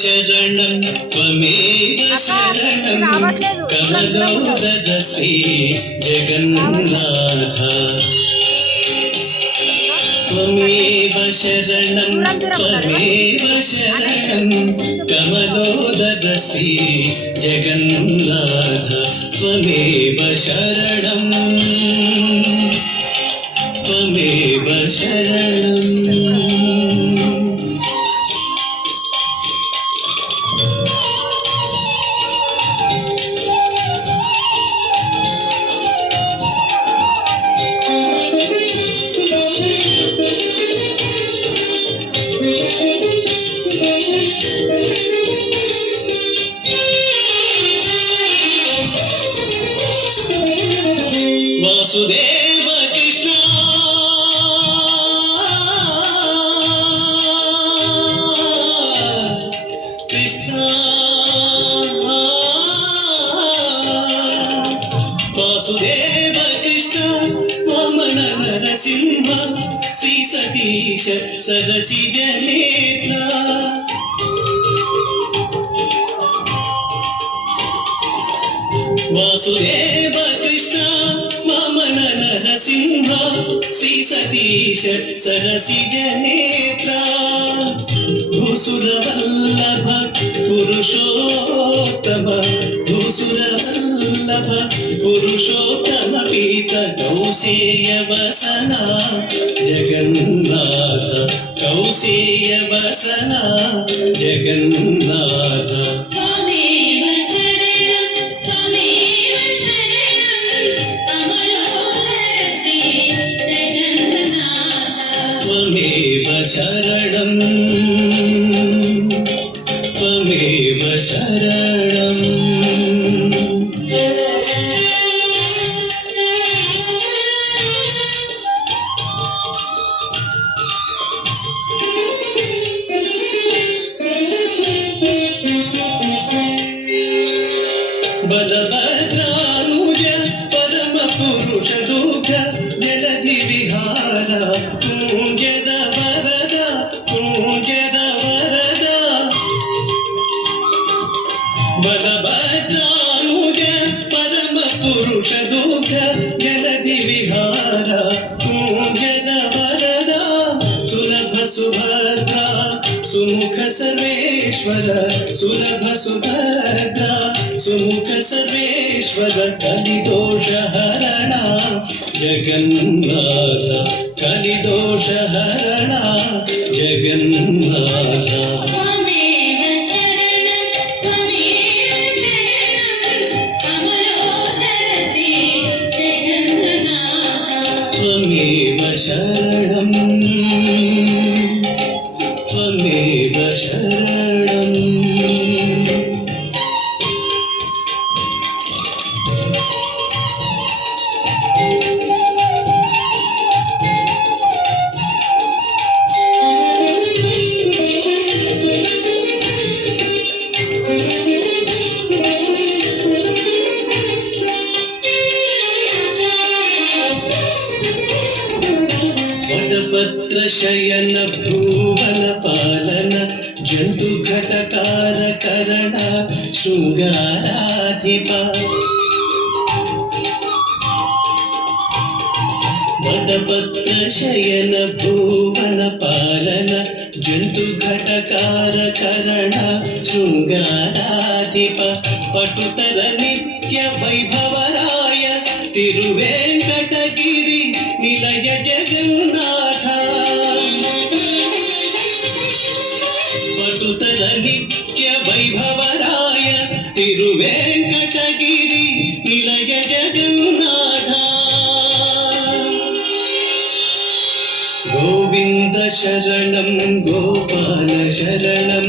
శరణం త్వమేవ శరణం కమలో దదసి జగన్నాథ త్వమేవ శరణం త్వమేవ శరణం కమలో దదసి జగన్నాథ త్వమేవ శరణం త్వమేవ శరణం వాసుదేవ కృష్ణ కృష్ణ వాసుదేవ కృష్ణ వామన నరసింహ శ్రీ సతీశ సరసి జనేత్ర వాసుదేవ కృష్ణ వామన నరసింహ శ్రీ సతీశ సరసి జనేత్ర భూసురవల్లభ పురుషోత్తమ భూసురవల్లభ పురుషోత్తమ పీత కౌశేయ వసన జగన్నాథ కౌశేయ వసన జగన్నాథ శరణం త్వమేవ శరణం బలభద్రానుజ పరమ పురుష దుఃఖ జలధి విహార పూజద వరద పూజద వరద బలభద్రానుజ పరమ పురుష దుఃఖ జలధి విహార పూజద వరద సులభ సుభద్ర సుముఖ సర్వేశ్వర సులభ సుభద్ర సుముఖ సర్వేశ్వర కలిదోష హరణ జగన్నాథ కలిదోష హరణ జగన్నాథ త్వమేవ శరణం త్వమేవ శరణం వటపత్ర శయన భూవన పాలన జంతు ఘటకార కరణ శృంగారాధిప వటపత్ర శయన భూవన పాలన జంతు ఘటకార కరణ శృంగారాధిప పటుతర నిత్య వైభవరాయ తిరువేంకటగిరి నిలయ జగన్నాథ పటుతర నిత్య వైభవరాయ తిరువేంకటగిరి నిలయ జగన్నాథ గోవింద శరణం గోపాల శరణం